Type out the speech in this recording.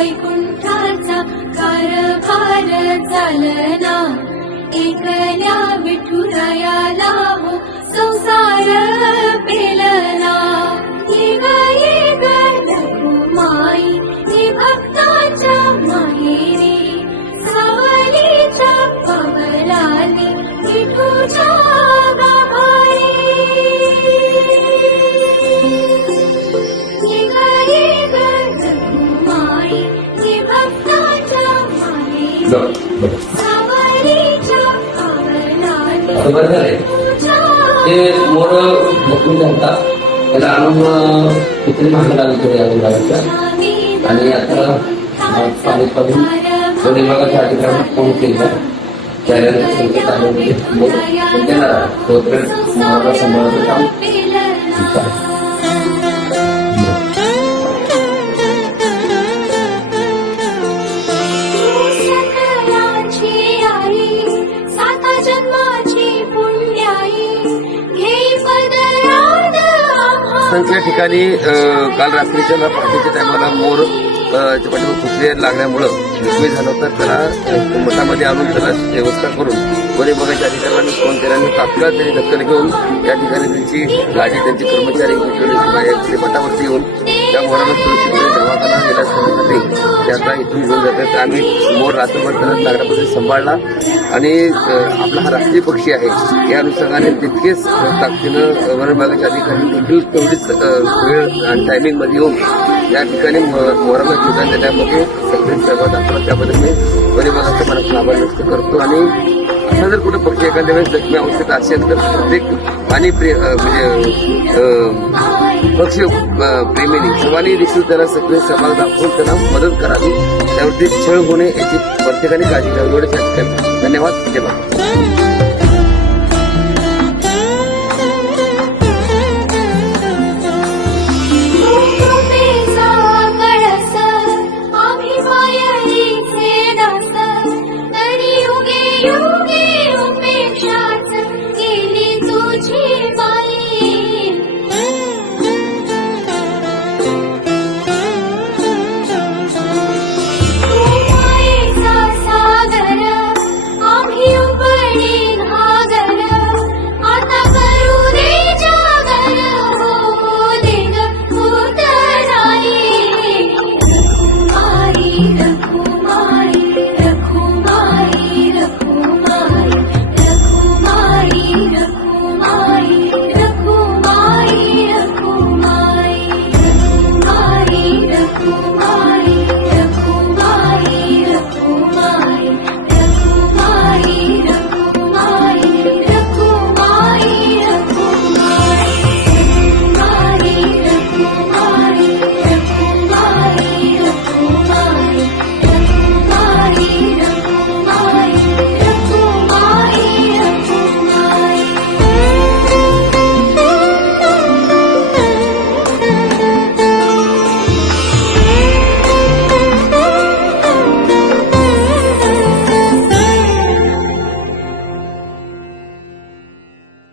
वैकुंठाचा कारभार चालना, एकल्या विठुरायाला हो संसार पेलना. ये ग रघुमाई ही भक्ताच्या माहेरी, सावलीच्या पवलाली विठूच्या गाभारी. ये ग रघुमाई ही भक्ताच्या माहेरी, सावलीच्या पवलाली विठूच्या ते मोर बघून घालतात त्याला आणून कुठे मागे लागले आणि आता पाणी पाडून दोन्ही भागाच्या अधिकाऱ्यांना फोन केला. त्यानंतर संकेत आले देणार तोपर्यंत मोराला सांभाळायचं काम असंख्य ठिकाणी काल रात्रीच्या पहाटेच्या टायमाला मोर कुत्रे लागल्यामुळं जखमी झालं होतं. त्याला मठामध्ये आणून त्याला व्यवस्था करून वने बघायच्या अधिकाऱ्यांनी फोन केल्याने तात्काळ त्यांनी दखल घेऊन या ठिकाणी त्यांची गाडी त्यांचे कर्मचारी मठावरती येऊन त्या मोराला सुरक्षितपणे दवाखाना गेला करण्यासाठी ते आता इथून घेऊन जातात. आम्ही मोर रात्रभर त्याला नागरापासून सांभाळला आणि आपला हा राष्ट्रीय पक्षी आहे या अनुषंगाने तितकेच ताकदीनं वन विभागाच्या अधिकाऱ्यांनी देखील तेवढीच वेळ आणि टायमिंगमध्ये येऊन या ठिकाणी मोराला योगदान देण्यामध्ये सगळे सहभाग दाखवला. त्याबद्दल मी वन विभागाचा मनातून आभार व्यक्त करतो. आणि असा जर कुठे पक्षी एखाद्या वेळेस जखमी अवस्थेत असेल तर प्रत्येक पाणी पक्षी प्रेमीने सर्वांनी देखील त्याला सगळे सहभाग दाखवून त्यांना मदत करावी. त्यावरती छळ होणे याची प्रत्येकाने काळजी घ्यावी. एवढेच या ठिकाणी धन्यवाद. जय भारत.